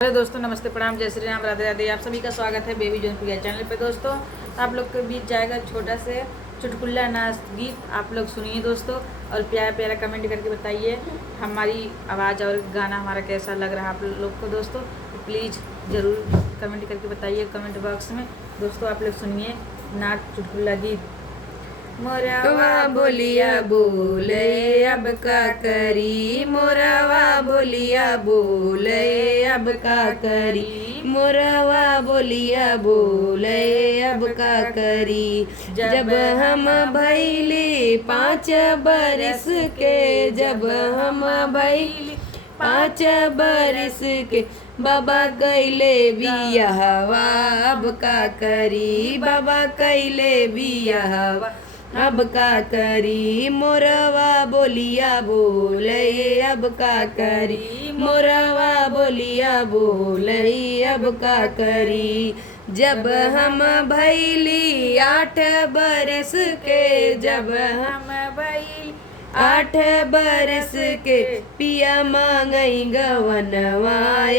Hello दोस्तों, नमस्ते, प्रणाम, जय श्री राम, राधे राधे। आप सभी का स्वागत है बेबी जोन प्रिया चैनल पे। दोस्तों, आप लोग के बीच जाएगा छोटा से चुटकुल्ला नाच गीत। आप लोग सुनिए दोस्तों, और प्यारा प्यारा कमेंट करके बताइए हमारी आवाज़ और गाना हमारा कैसा लग रहा है आप लोग को। दोस्तों तो प्लीज़ ज़रूर कमेंट करके बताइए कमेंट बॉक्स में। दोस्तों आप लोग सुनिए नाच चुटकुल्ला गीत। मोरवा बोलिया बोले अब का करी, मोरवा बोलिया बोले अब का करी, मोरवा बोलिया बोले अब का करी। जब हम भैली 5 बरस के, जब हम भैली 5 बरस के, बाबा कैले बियाहवा अब का करी, बाबा कैले बियाहवा अब का करी। मोरवा बोलिया बोले अब का करी, मोरवा बोलिया बोले अब का करी। जब हम भैली 8 बरस के, जब हम भैली 8 बरस के, पिया मांगई गवनवा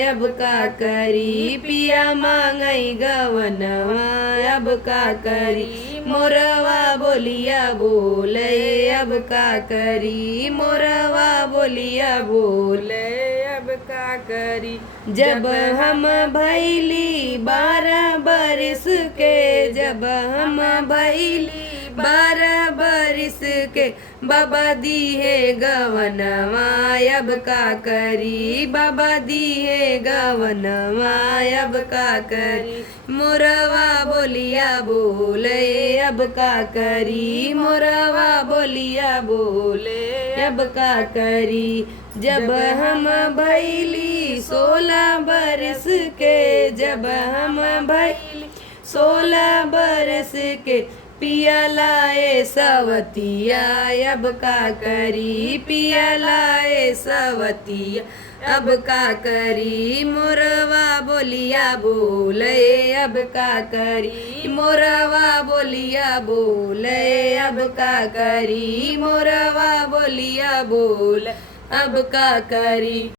अब का करी, पिया मांगई गवनवा अब का करी। मोरवा बोलिया बोले अब का करी, मोरवा बोलिया बोले अब का करी। जब हम भैली 12 बरस के, जब हम भैली 12 बरस के, बाबा दी है गवनवा अब का करी, बाबा दी है गवनवा अब का करी। मोरवा बोलिया बोले अब का करी, मोरवा बोलिया बोले अब का करी। जब हम भैली 16 बरस के, जब हम भैली 16 बरस के, पिया लाए सवतिया अब का करी, पिया लाए सवतिया अब का करी। मोरवा बोलिया बोले अब का करी, मोरवा बोलिया बोले अब का करी, मोरवा बोलिया बोले अब का करी।